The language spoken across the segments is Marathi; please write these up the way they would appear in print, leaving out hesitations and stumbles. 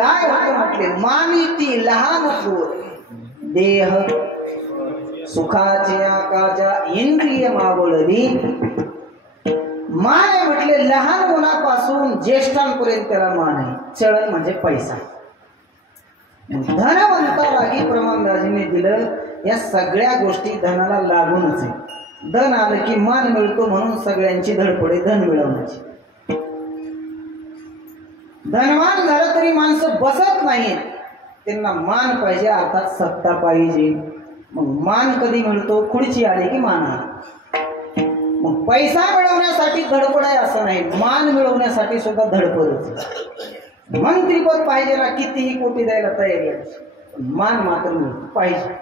काय होतं म्हटले, मानिती लहान थोर देह सुखाच्या काच्या इंद्रिय मावळली. मान आहे म्हटले, लहान मुलापासून ज्येष्ठांपर्यंत त्याला मान आहे. चलन म्हणजे पैसा. धनवंतालाही प्रमाणराजीने दिलं. या सगळ्या गोष्टी धनाला लागूनच आहे. धन आलं की मान मिळतो, म्हणून सगळ्यांची धडपड आहे धन मिळवण्याची. धनवान झालं तरी माणसं बसत नाहीत, त्यांना मान पाहिजे, अर्थात सत्ता पाहिजे. मग मान कधी मिळतो, खुर्ची आली की मान आला. मग पैसा मिळवण्यासाठी धडपड आहे असं नाही, मान मिळवण्यासाठी सुद्धा धडपडच. मंत्रीपद पाहिजे ना, कितीही कोटी द्यायला तयारी आहे, मान मात्र मिळतो पाहिजे.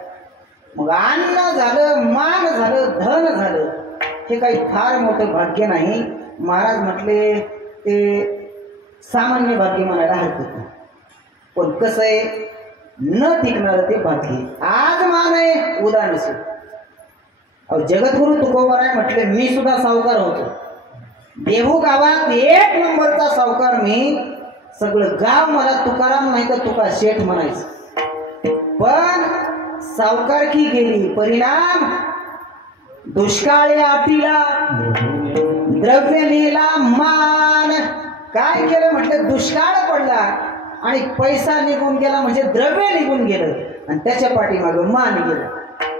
मग अन्न झालं, मान झालं, धन झालं, हे काही फार मोठं भाग्य नाही. महाराज म्हटले ते सामान्य भाग्य म्हणायला हरकत नाही, पण कसं आहे न टिकणार ते भाग्य. आज मान आहे, उद्या नसेल. अहो जगद्गुरु तुकोबाराय म्हटले, मी सुद्धा सावकार होतो. देहू गावात 1 नंबरचा सावकार मी. सगळं गाव मला तुकाराम नाही तर तुका शेठ म्हणायचं. पण सावकारकी गेली, परिणाम दुष्काळी आटीला द्रव्य नेला मान. काय केलं म्हटलं, दुष्काळ पडला आणि पैसा निघून गेला, म्हणजे द्रव्य निघून गेलं आणि त्याच्या पाठीमागे मान गेला.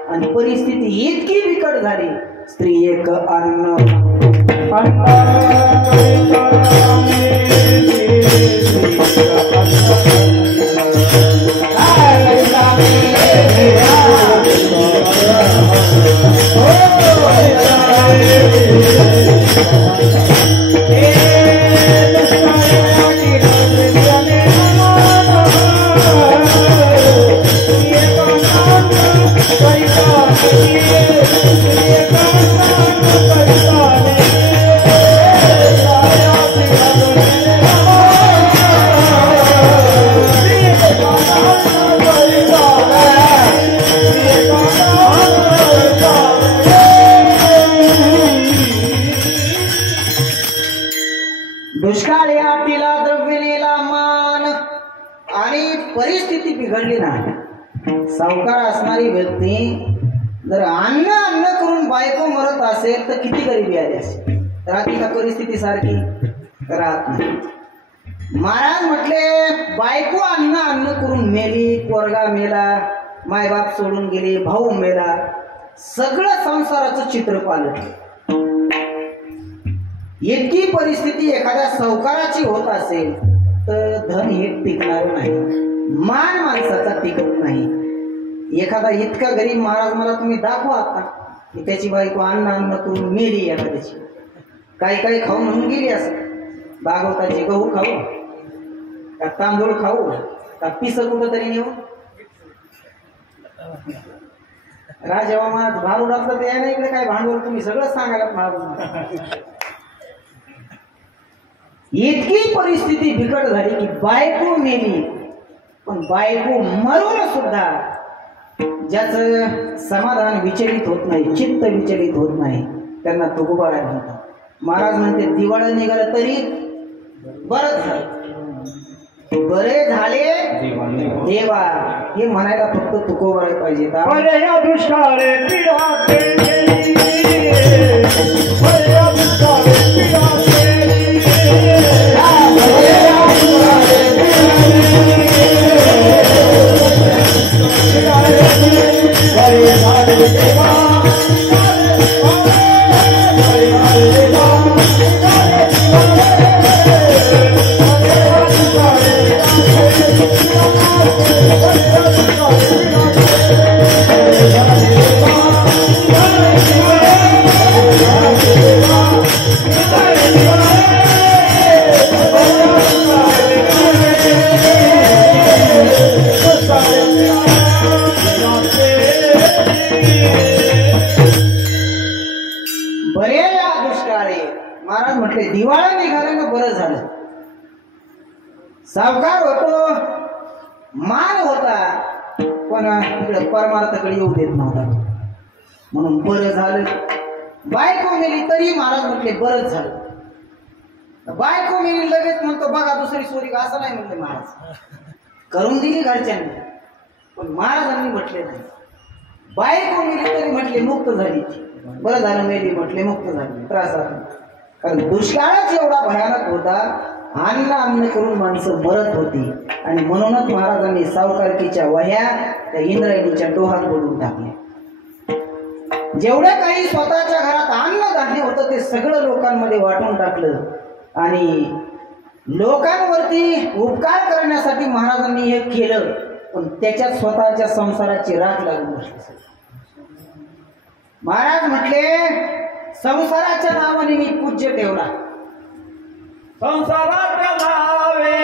आणि परिस्थिती इतकी बिकट झाली, स्त्री एक अन्न दुष्काळ या तिला द्रव्य नेला मान. आणि परिस्थिती बिघडली नाही. सावकार असणारी व्यक्ती जर अन्न अन्न करून बायको मरत असेल तर किती गरिबी आली असेल. राहती का परिस्थिती सारखी? राहत नाही. महाराज म्हटले, बायको अन्न अन्न करून मेली, पोरगा मेला, मायबाप सोडून गेले, भाऊ मेला, सगळं संसाराचं चित्र पालटलं. इतकी परिस्थिती एखाद्या सावकाराची होत असेल तर धन हे टिकणार नाही, मान माणसाचा टिकत नाही. एखादा इतका गरीब, महाराज मला तुम्ही दाखवा आता की त्याची बायको अन्न अन्न करून मेली, एखाद्याची काही खाऊ म्हणून गेली असं. भागवताची गहू खाऊ का तांदूळ खाऊ का पिस कुठं तरी नेऊ. राजेवा महाराज भारू लागलं ते ना, इकडे काय भांडवल तुम्ही सगळं सांगायला महाराज. इतकी परिस्थिती बिकट झाली की बायको मेली, पण बायको मरून सुद्धा ज्याचं समाधान विचलित होत नाही, चित्त विचलित होत नाही, त्यांना तुकोबाराय म्हणतात. महाराज म्हणते, दिवाळं निघालं तरी बरंच झालं, बरे झाले देवा, हे म्हणायला फक्त तुकोबाराय पाहिजे. दिवाळा निघाल्यानं बरं झालं. सावकार होतो, मान होता, पण इकडे परमार्थकडे येऊ देत नव्हता, म्हणून बरं झालं. बायको मेली तरी महाराज म्हटले बरंच झालं. बायको मेली लगेच म्हणतो बघा दुसरी सोरी, असं नाही म्हणले महाराज. करून दिली घरच्यांनी, पण महाराजांनी म्हटले नाही. बायको मेली तरी म्हटले मुक्त झाली, बरं झालं मेली म्हटले मुक्त झाली, त्रासात. कारण दुष्काळच एवढा भयानक होता, अन्न करून माणसं मरत होती. आणि म्हणूनच महाराजांनी सावकारकीच्या वह्या त्या इंद्रायणीच्या डोहात बुडवून टाकल्या. जेवढं काही स्वतःच्या घरात अन्न धान्य होतं ते सगळं लोकांमध्ये वाटून टाकलं. आणि लोकांवरती उपकार करण्यासाठी महाराजांनी हे केलं, पण त्याच्यात स्वतःच्या संसाराची राख लागून बसली. महाराज म्हटले संसाराच्या नावाने मी पूज्य ठेवला. संसाराच्या नावे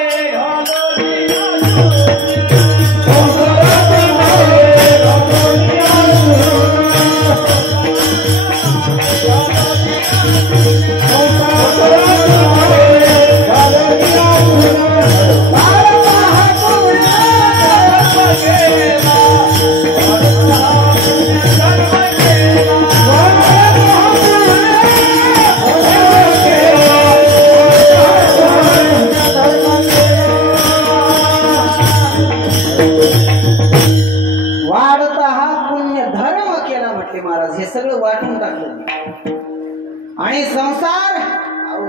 वाटून टाकलं आणि संसार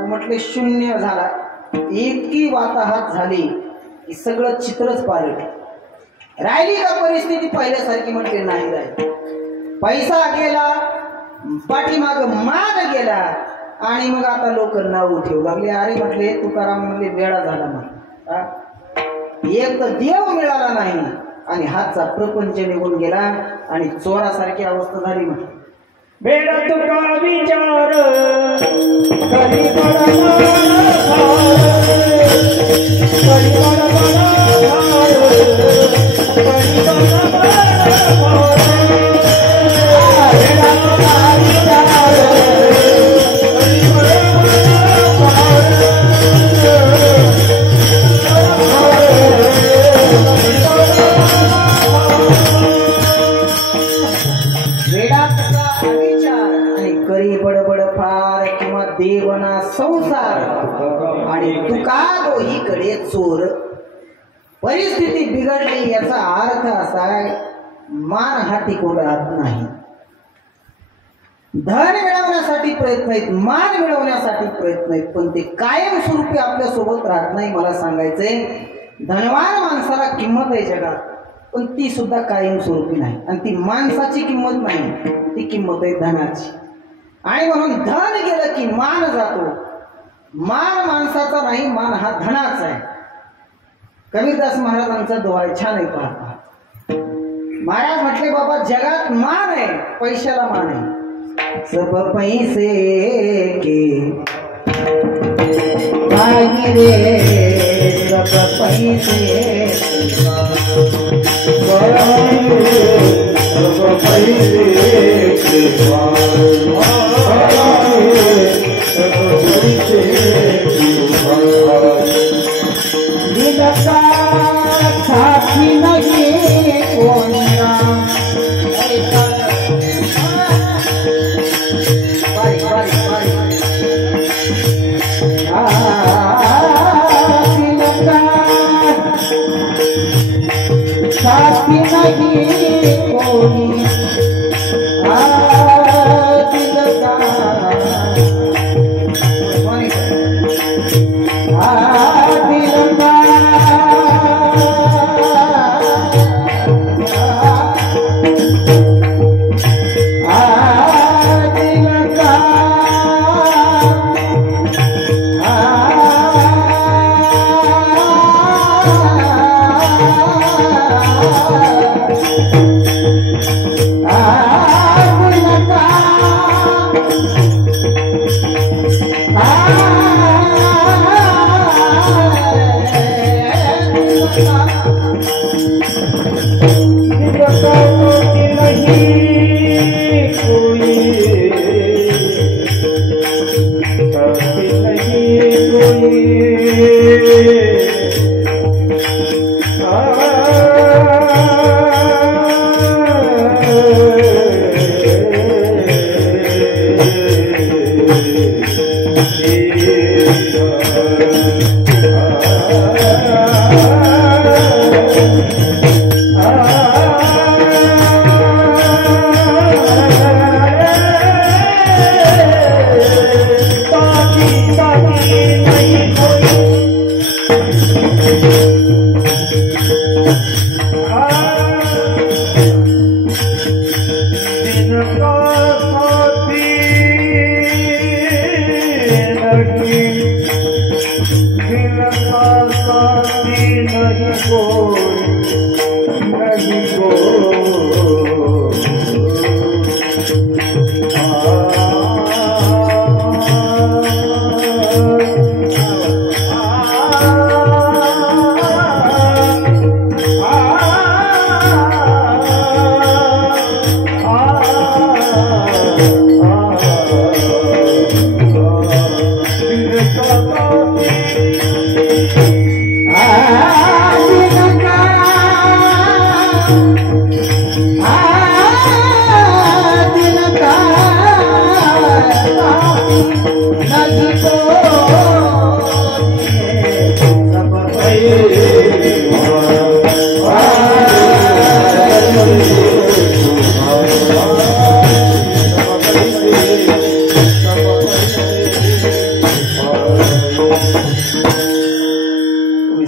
म्हटले शून्य झाला. इतकी वाताहत झाली की सगळं चित्रच पालट. राहिली का परिस्थिती पहिल्यासारखी म्हटले नाही राहिली. पैसा गेला, पाठीमाग मान गेला आणि मग आता लोक नाव ठेवू लागले. अरे म्हटले तुकाराम म्हणले वेळा झाला म्हणा, एक तर देव मिळाला नाही आणि हातचा प्रपंच निघून गेला आणि चोरासारखी अवस्था झाली. म्हटले बेड तुका विचार कधी देवना संसार आणि तुका दोहीकडे चोर. परिस्थिती बिघडली याचा अर्थ असा मान हा टिकून राहत नाही. धन मिळवण्यासाठी प्रयत्न आहेत, मान मिळवण्यासाठी प्रयत्न आहेत, पण ते कायमस्वरूपी आपल्या सोबत राहत नाही. मला सांगायचंय धनवान माणसाला किंमत आहे जगात, पण ती सुद्धा कायमस्वरूपी नाही. आणि ती माणसाची किंमत नाही, ती किंमत आहे धनाची. आणि म्हणून धन गेलं की मान जातो. मान माणसाचा नाही, मान हा धनाचा आहे. कबीरदास महाराजांचा दोहा आहे, छान आहे पहा. महाराज म्हटले बाबा जगात मान आहे, पैशाला मान आहे. सब पैसे के भागी रे, सब पैसे साथी नहीं कोना. साथी नहीं कोई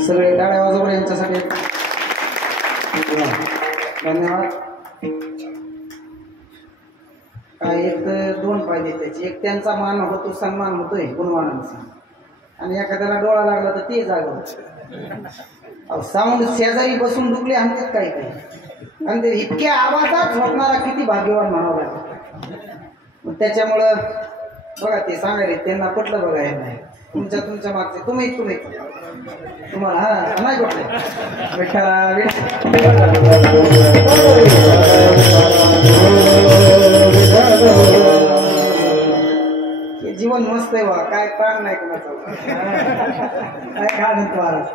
सगळे टाळ्या वाजवा यांच्यासाठी. धन्यवाद. काय एक तर दोन फायदे त्याचे. एक त्यांचा मान होतो, सन्मान होतोय गुणवानांचा, आणि एखाद्याला डोळा लागला तर ते जागवत. साऊंड शेजारी बसून डुबले आणतात काही काही, आणि ते इतक्या आवाजात झोपणारा किती भाग्यवान म्हणावं लागतं. त्याच्यामुळं बघा ते सांगायला त्यांना पटलं बघा हे नाही तुमच्या मागचे तुम्ही तुम्हाला हा नाही पटलं जीवन मस्त आहे बा, काय प्राण नाही कुणाचा, काय काढत महाराज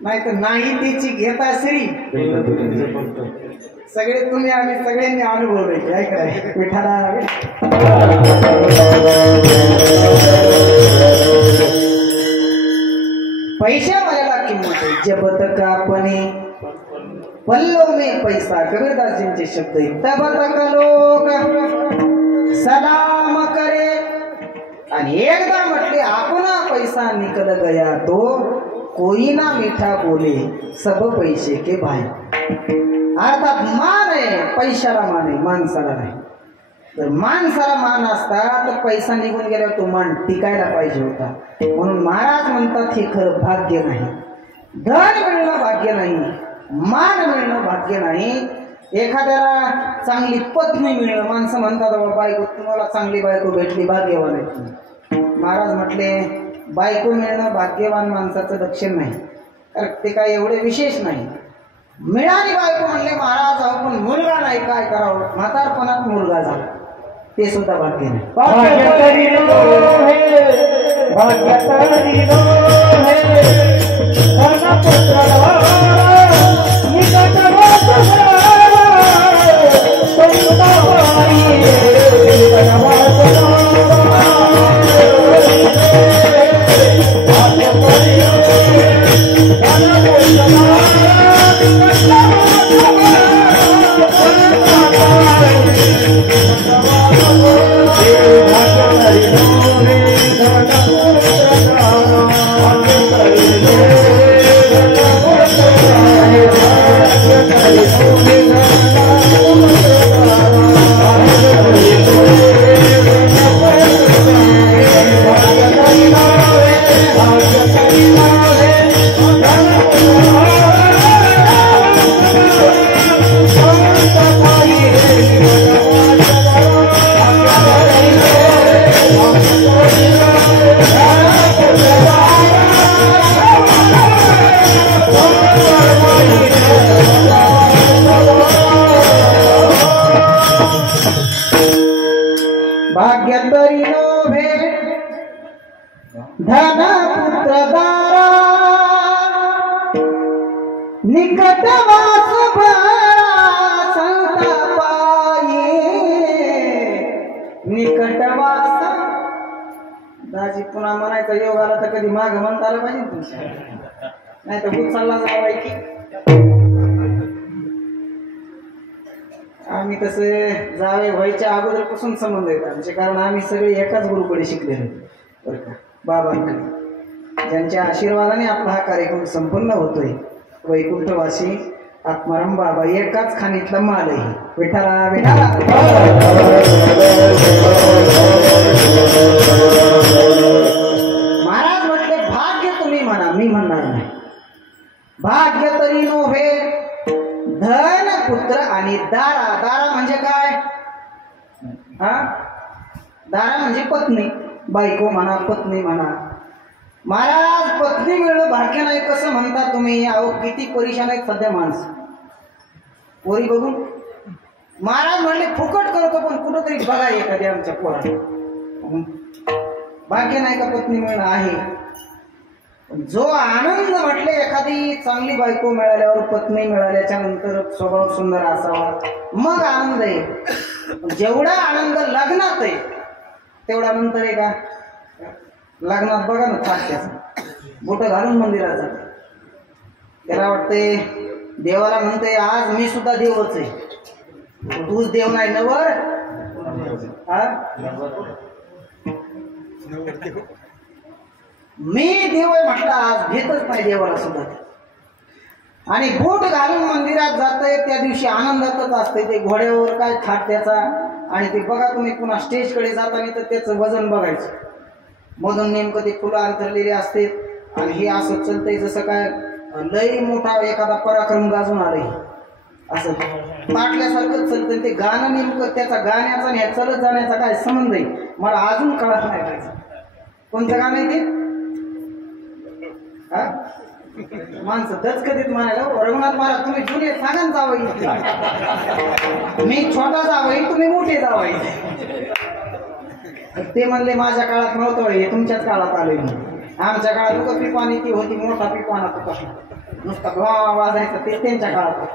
नाही तर नाही त्याची घेता श्री सगळे तुम्ही आम्ही सगळ्यांनी अनुभवले. ऐकाय विठाला पैशा वाल्याला किंमत आहे. जब तक अपने पल्लों में पैसा, कबीरदास जींचे शब्द आहे. तब तक लोक सलाम करे, आणि एकदा म्हटले आपला पैसा निकल गया तो कोई ना मीठा बोले सब पैसे के भाई. अर्थात मान आहे, पैशाला मान आहे, माणसाला नाही. जर माणसाला मान असता तर पैसा निघून गेल्यावर तो मान टिकायला पाहिजे होता. म्हणून महाराज म्हणतात हे खरं भाग्य नाही. धन मिळणं भाग्य नाही, मान मिळणं भाग्य नाही. एखाद्याला चांगली पत्नी मिळणं, माणसं म्हणतात बायको तुम्हाला चांगली बायको भेटली भाग्यवान आहे तुम्ही. महाराज म्हटले बायको मिळणं भाग्यवान माणसाचं लक्षण नाही, कारण ते काय एवढे विशेष नाही. मिळाली बायको म्हणले महाराज अहो पण मुलगा नाही, काय करावं, म्हातारपणात मुलगा झाला ते सुद्धा भाग्य नाही. भाग्यतरी लोभे धन पुत्र दारा निकट वास संतापाये निकट वास. दाजी पुन्हा म्हणायचा योग आला तर कधी माग म्हणता आलं पाहिजे तुमच्या, नाही तर भूत चालला जावाय की. आम्ही तसे जावे व्हायच्या अगोदरपासून संबंध आहेत आमचे, कारण आम्ही सगळे एकाच गुरुकडे शिकलेलो बरं का, बाबांकडे, ज्यांच्या आशीर्वादाने आपला हा कार्यक्रम संपन्न होतोय. वैकुंठवासी आत्माराम बाबा एकाच खाणीतला माल आहे. विठाला विठाला महाराज म्हटले भाग्य तुम्ही म्हणा, मी म्हणणार नाही. भाग्य तरी नोव्हे धन पुत्र आणि दारा. दारा म्हणजे काय? हा, दारा म्हणजे पत्नी, बायको म्हणा, पत्नी म्हणा. महाराज पत्नी मिळणं भाग्य नाही कसं म्हणता तुम्ही? अहो किती परेशान आहेत सध्या माणसं पोरी बघून. महाराज म्हणले फुकट करतो पण कुठंतरी बघा एखादी आमच्या पोराला. भाग्य नाही का पत्नी मिळणं? आहे. जो आनंद म्हटले एखादी चांगली बायको मिळाल्यावर, पत्नी मिळाल्याच्या नंतर स्वभाव सुंदर असावा मग आनंद आहे. जेवढा आनंद लग्नात आहे तेवढा नंतर आहे का? लग्नात बघा ना चाकत्याचा बोट घालून मंदिरात जाते, त्याला वाटते देवाला म्हणते आज मी सुद्धा देवच आहे. तूच देव नाही नवर. मी देव आहे म्हटलं आज घेतच नाही देवाला सुद्धा. आणि बूट घालून मंदिरात जातंय त्या दिवशी आनंदातच असते. ते घोड्यावर काय थाट त्याचा. आणि ते बघा तुम्ही पुन्हा स्टेजकडे जाताना तर त्याचं वजन बघायचं. मधून नेमकं ते फुलं अंतरलेले असते आणि हे असं चलतंय जसं काय लई मोठा एखादा पराक्रम गाजून आलंय असं पाटल्यासारखं चलतं. ते गाणं नेमकं त्याचा गाण्याचा आणि ह्या चलत जाण्याचा काय संबंध आहे मला अजून कळत नाही. त्याचं कोणतं गाणं आहे ते? माणसं दचकधीत म्हणायला रघुनाथ महाराज तुम्ही जुने सांगा ना जावई, मी छोटा जावई तुम्ही मोठे जावई. ते म्हणले माझ्या काळात नव्हतं हे तुमच्याच काळात आले. आमच्या काळात तुका पिपाणी ती होती मोठा पिपाना तुका नुसता वाजायचा ते त्यांच्या काळात.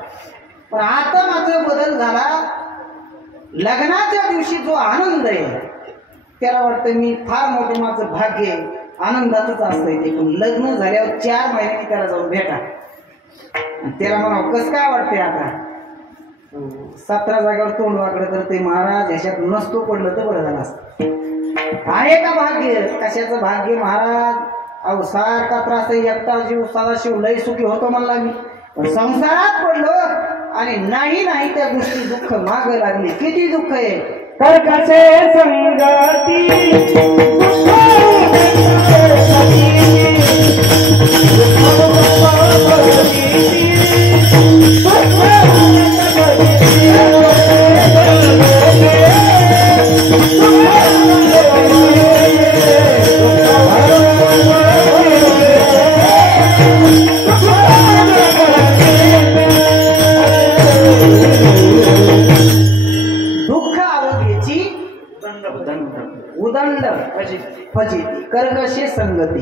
पण आता मात्र बदल झाला. लग्नाच्या दिवशी जो आनंद आहे त्याला वाटतं मी फार मोठं माझं भाग्य आहे, आनंदातच असतंय ते. पण लग्न झाल्यावर 4 महिन्यांनी त्याला जाऊन भेटा त्याला म्हणावं कसं काय वाटतंय आता. 17 जागेवर तोंड वाकडं करते महाराज ह्याच्यात नसतो पडलं तर बरं झालं असतं. आहे का भाग्य? कशाचं भाग्य महाराज? अहो सारखा त्रास आहे. एकटा जीव सदाशिव लय सुखी होतो म्हणला मी, पण संसारात पडलो आणि नाही त्या गोष्टी दुःख माग लागली. किती दुःख आहे. कर्कशे संगती उदंड फजिती कर्कशे संगती.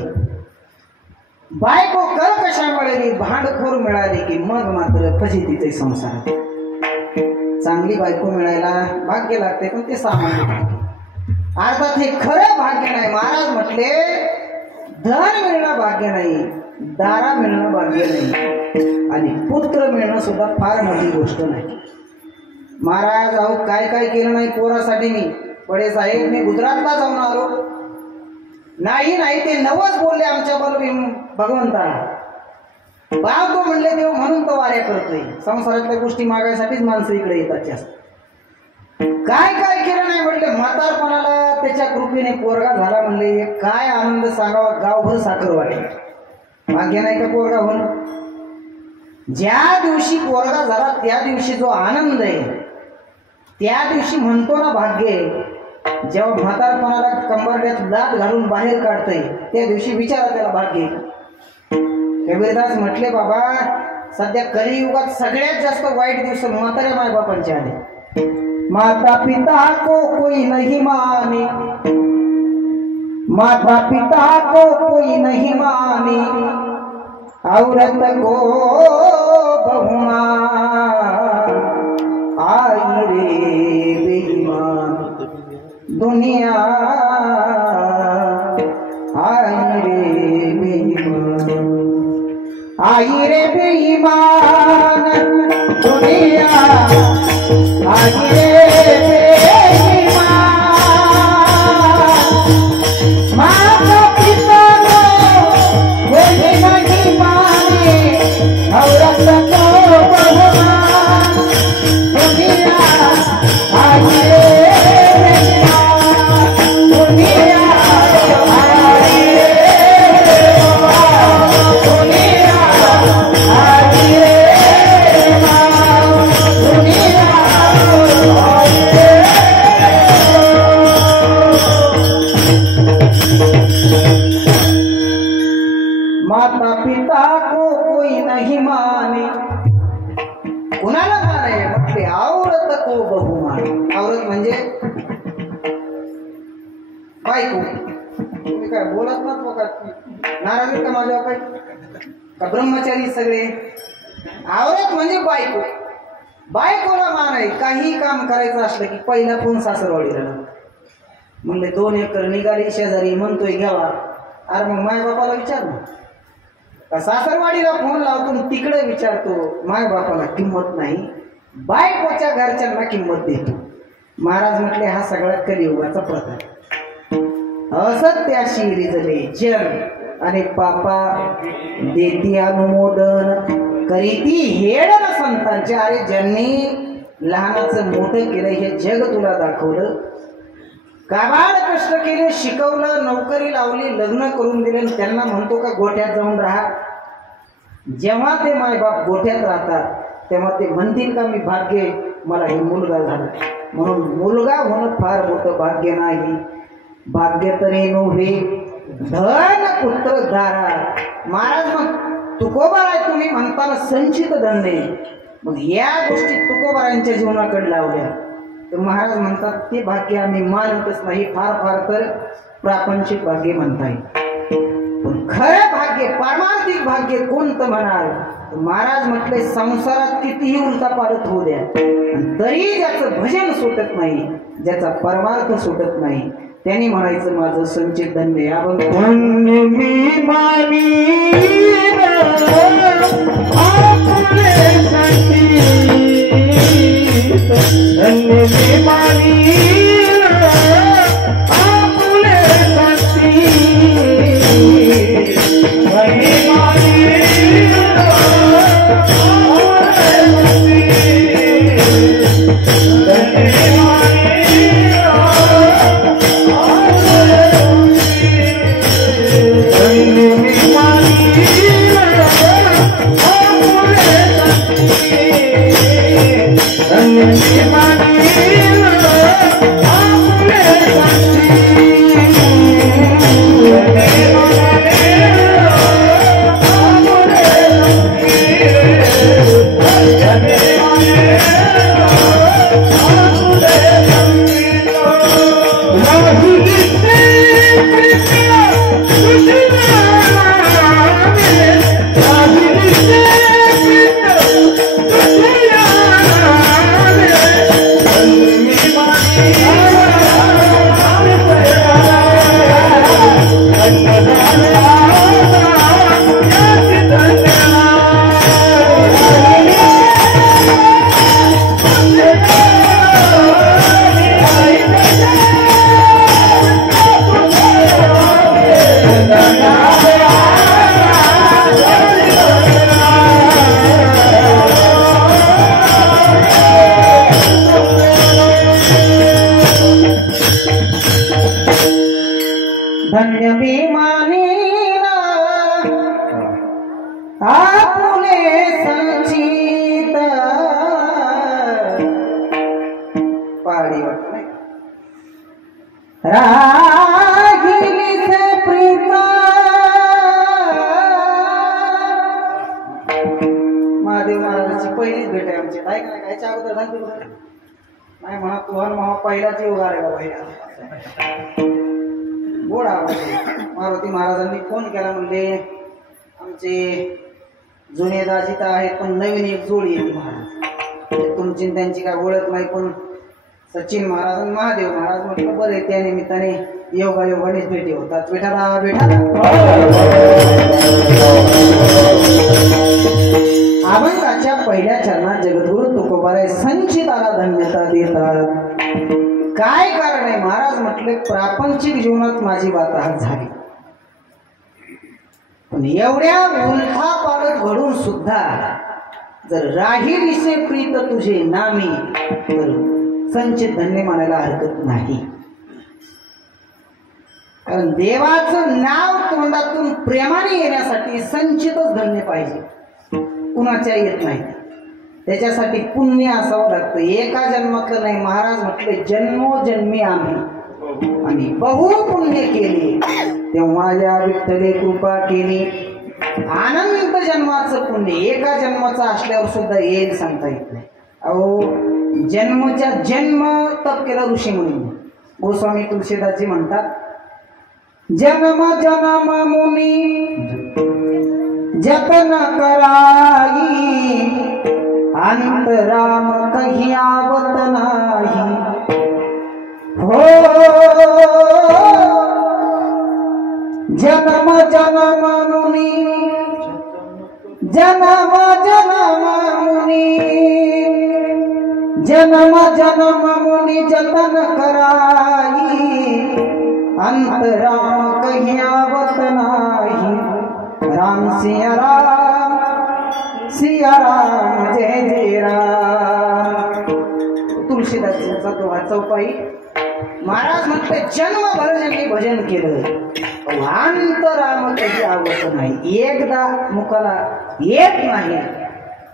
बायको कर्कशा मिळाली, भांडखोर मिळाली की मग मात्र फजितीचे संसार. चांगली बायको मिळायला भाग्य लागते पण ते सामान्य अर्थात हे खरं भाग्य नाही. महाराज म्हटले धन मिळणं भाग्य नाही, दारा मिळणं भाग्य नाही आणि पुत्र मिळणं सुद्धा फार मोठी गोष्ट नाही. महाराज अहो काय काय केलं नाही पोरासाठी मी. बडे साहेब मी गुजरातला जाऊन आलो नाही ते नवच बोलले आमच्या बरोबर भगवंताला. बाप तो म्हणले देव म्हणून तो वाऱ्या करतोय. संसारातल्या गोष्टी मागायसाठीच माणसं इकडे येतात जास्त. काय काय केलं नाही म्हटले. म्हातारपणाला त्याच्या कृपेने पोरगा झाला म्हणले. काय आनंद सांगावा, गावभर साखर वाटेल. भाग्य नाही का पोरगा होणं? ज्या दिवशी पोरगा झाला त्या दिवशी जो आनंद आहे त्या दिवशी म्हणतो ना भाग्य. जेव्हा म्हातारपणाला कंबरड्यात दात घालून बाहेर काढतंय त्या दिवशी विचारा त्याला भाग्य. कबीरदास म्हटले बाबा सध्या कलियुगात सगळ्यात जास्त वाईट दिवस म्हाताऱ्या मायबापांचे आले. माता पिता को कोई नहीं माने, माता पिता को कोई नहीं माने, औरत को बहुमा आई रे बेईमान दुनिया आई रे बेईमान, आई रे बेईमान दुनिया आई रे बेईमान. माता पिता को कोई नहीं माने, माता पिता को कोई नहीं माने, कुणाला माने म्हटले औरत को बहु माने. औरत म्हणजे बायको. तुम्ही काय बोलत ना तो का नाराज का माझ्यावर काय का ब्रह्मचारी सगळे. औरत म्हणजे बायको. बायकोला मान आहे. काही काम करायचं असलं की पहिला फोन सासरवाडीला म्हणले 2 एकर निघाली शेजारी म्हणतोय घ्यावा. अरे मग माय बापाला विचार ना. का सासरवाडीला फोन लावतो तिकडे विचारतो. माय बापाला किंमत नाही, बायकोच्या घरच्यांना किंमत देतो. महाराज म्हटले हा सगळा कलियुगाचा प्रकार. असत्याशी रिजले जग आणि पापा देती अनुमोदन करीती हेडन संतांचे. अरे ज्यांनी लहानाचं मोठं केलं हे जग तुला दाखवलं. काबाड कष्ट केले, शिकवलं, नोकरी लावली, लग्न करून दिले, त्यांना म्हणतो का गोठ्यात जाऊन राहा. जेव्हा ते मायबाप गोठ्यात राहतात तेव्हा ते म्हणतील का मी भाग्य मला हे मुलगा झाला. म्हणून मुलगा होणं फार मोठं भाग्य नाही. भाग्य तरी नव्हे धन पुत्र दारा. महाराज मग तुकोबाराय तुम्ही म्हणताना संचित धन. मग या गोष्टी तुकोबारांच्या जीवनाकडे लावल्या तर महाराज म्हणतात ते भाग्य आम्ही मानतच नाही. फार फार तर प्रापंचिक भाग्य म्हणता येईल. पण खरं भाग्य पारमार्थिक भाग्य कोणतं म्हणाल. महाराज म्हटले संसारात कितीही उलटापालट होऊ द्या तरी ज्याचं भजन सुटत नाही, ज्याचा परमार्थ सुटत नाही, त्यांनी म्हणायचं माझं संचित धन्य. आपण मी मानी धन्य मी मानी आपुले सती धन्य मानी धन्य मी मानीना आपुले संचित. पहाडी वाटत नाही रागिली से प्रीता. महादेव महाराजांची पहिलीच भेट आहे आमची. काय काय कायच्या अगोदर झाली नाही म्हणा तुहन महा पहिलाच योग आहे बाबा. गोड आवाज. मारुती महाराजांनी फोन केला म्हणले आमचे जुने दाजी तर आहेत पण नवीन एक जोडी येते महाराज. तुमची त्यांची काय ओळख नाही पण सचिन महाराज आणि महादेव महाराज म्हटलं बरे त्या निमित्ताने योगायोगानेच भेटी होतात. बेटा बेटा अभंगाच्या पहिल्या चरणात जगद्गुरु तुकोबाराय संचिताला धन्यता देतात. काय कारण आहे महाराज म्हटले प्रापंचिक जीवनात माझी वाताहत झाली पण एवढ्या उलथापालट घडून सुद्धा जर राहिलीसे प्रीत तुझे नामी तर संचित धन्य मानायला हरकत नाही. कारण देवाचं नाव तोंडातून प्रेमाने येण्यासाठी संचितच धन्य पाहिजे, कुणाच्या येत नाही. त्याच्यासाठी पुण्य असावं लागतं. एका जन्मातलं नाही. महाराज म्हटले जन्मोजन्मी आम्ही बहु पुण्य केले, तेव्हा या विठ्ठले कृपा केली. अनंत जन्माचं पुण्य एका जन्माचं असल्यावर सुद्धा येईल सांगता येत नाही. अहो जन्मच्या जन्म तप केला ऋषी मुनी. गोस्वामी तुलसीदासजी म्हणतात जन्म जन्म मुनी जतन कराई, अंतराम कही आवत नाही. हो जन्म जन्म मुनी जन्म जन्म मुनी जन्म जन्म मुनी जतन कराई, अंतराम कही आवत नाही. राम सिया राम सिया राम जय जय राम. तुलसीदासांचा तो चौपाई. महाराज म्हणते जन्मभर ज्यांनी भजन केलं अंतराम कधी आवडत नाही, एकदा मुखाला येत नाही.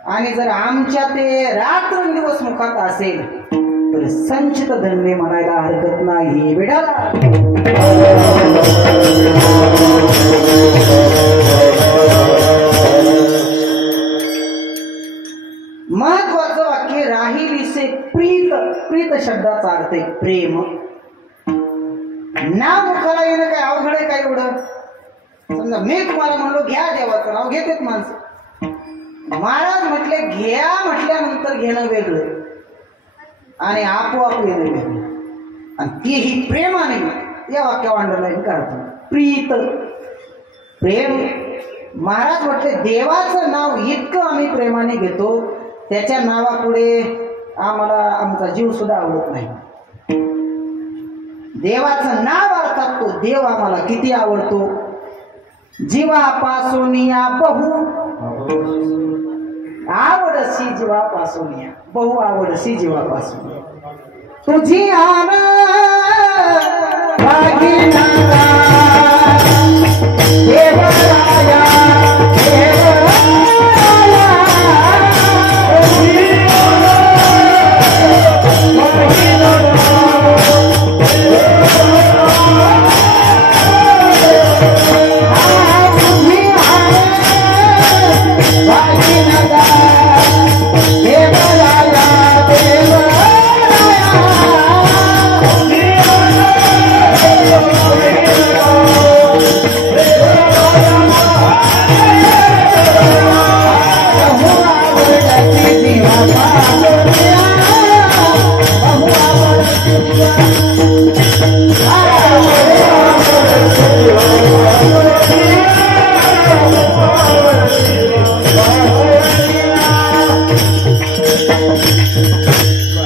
आणि जर आमच्या ते रात्रंदिवस मुखात असेल तर संचित धन्य म्हणायला हरकत नाही. विडाला महत्वाचं वाक्य राहिलीसे प्रीत. प्रीत शब्दाचा अर्थ आहे प्रेम. नाव मुखाला येणं काय अवघड आहे काय एवढं? समजा मी तुम्हाला म्हणलो घ्या देवाचं नाव, घेतेत माणसं. महाराज म्हटले घ्या म्हटल्यानंतर घेणं वेगळं आणि आपोआप येणं वेगळं, आणि तेही प्रेमाने. या वाक्यावर अंडरलाईन करतो प्रीत प्रेम. महाराज म्हटले देवाचं नाव इतकं आम्ही प्रेमाने घेतो, त्याच्या नावापुढे आम्हाला आमचा जीव सुद्धा आवडत नाही. देवाचं नाव अर्थात तो देव आम्हाला किती आवडतो. जीवापासून या बहु आवडसी, जीवापासून या बहु आवडसी, जीवापासून तुझी आन भागीनारा देवराया